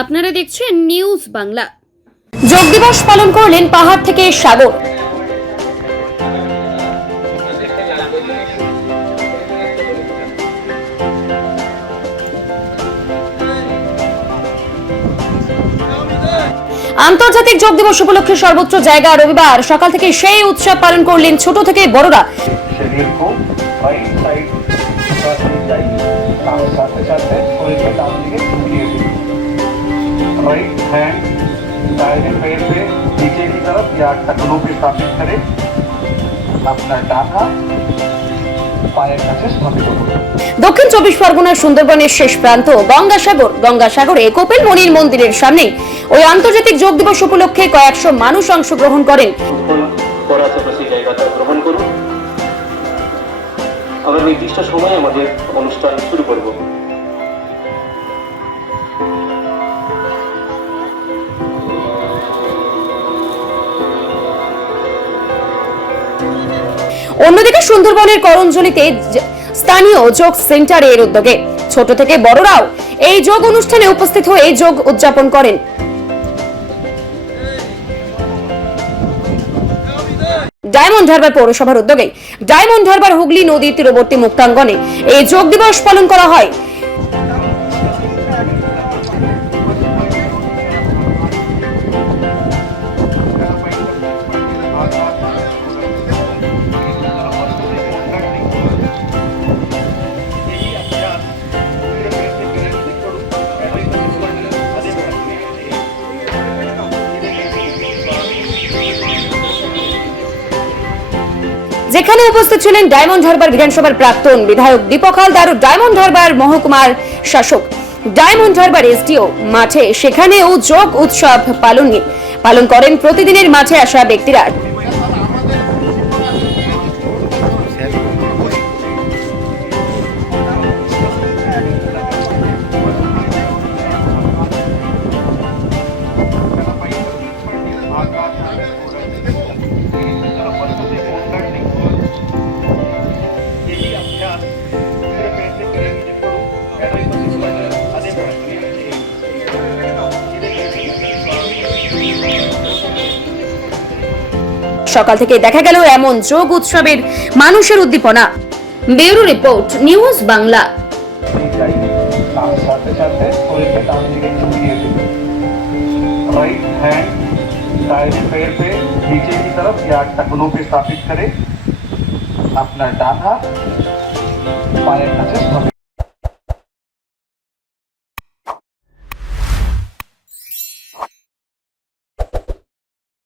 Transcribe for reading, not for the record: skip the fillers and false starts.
আপনারা দেখছেন নিউজ বাংলা। যোগ দিবস পালন করলেন পাহাড় থেকে সাগর। আন্তর্জাতিক যোগ দিবস উপলক্ষে সর্বোচ্চ জায়গা রবিবার সকাল থেকে সেই উৎসব পালন করলেন ছোট থেকে বড়রা। राइट हैंड दाहिने पैर पे नीचे की तरफ या टखनों पे स्थापित करें। अपना डान हाथ पाয়ের কাছে স্থাপিত করুন। দক্ষিণ চব্বিশ পরগনার সুন্দরবনের শেষ প্রান্ত গঙ্গাসাগর। গঙ্গাসাগরে কপিল মুনির মন্দিরের সামনে ওই আন্তর্জাতিক যোগ দিবস উপলক্ষে কয়েকশো মানুষ অংশগ্রহণ করেন। গ্রহণ করুন। আমরা নির্দিষ্ট সময়ে আমাদের অনুষ্ঠান শুরু করব। অন্যদিকে সুন্দরবনের করঞ্জলিতে স্থানীয় যোগ সেন্টারের উদ্যোগে ছোট থেকে বড়রাও এই যোগ অনুষ্ঠানে উপস্থিত হয়ে যোগ উদযাপন করেন। ডায়মন্ড হারবার পৌরসভার উদ্যোগে ডায়মন্ড হারবার হুগলি নদীর তীরবর্তী মুক্তাঙ্গনে এই যোগ দিবস পালন করা হয়। যেখানে উপস্থিত ছিলেন ডায়মন্ড হারবার বিধানসভার প্রাক্তন বিধায়ক দীপক হালদার, ডায়মন্ড হারবার মহকুমার শাসক, ডায়মন্ড হারবার এসডিও। মাঠে সেখানেও যোগ উৎসব পালন করেন প্রতিদিনের মাঠে আসা ব্যক্তিরা। সকাল থেকে দেখা গেল এমন যোগ উৎসবের মানুষের উদ্দীপনা। Bureau report, news Bangla. Right hand दाहिने पैर पे नीचे की तरफ या टखनों पे स्थापित करें। अपना डान हाथ पाয়ের কাছে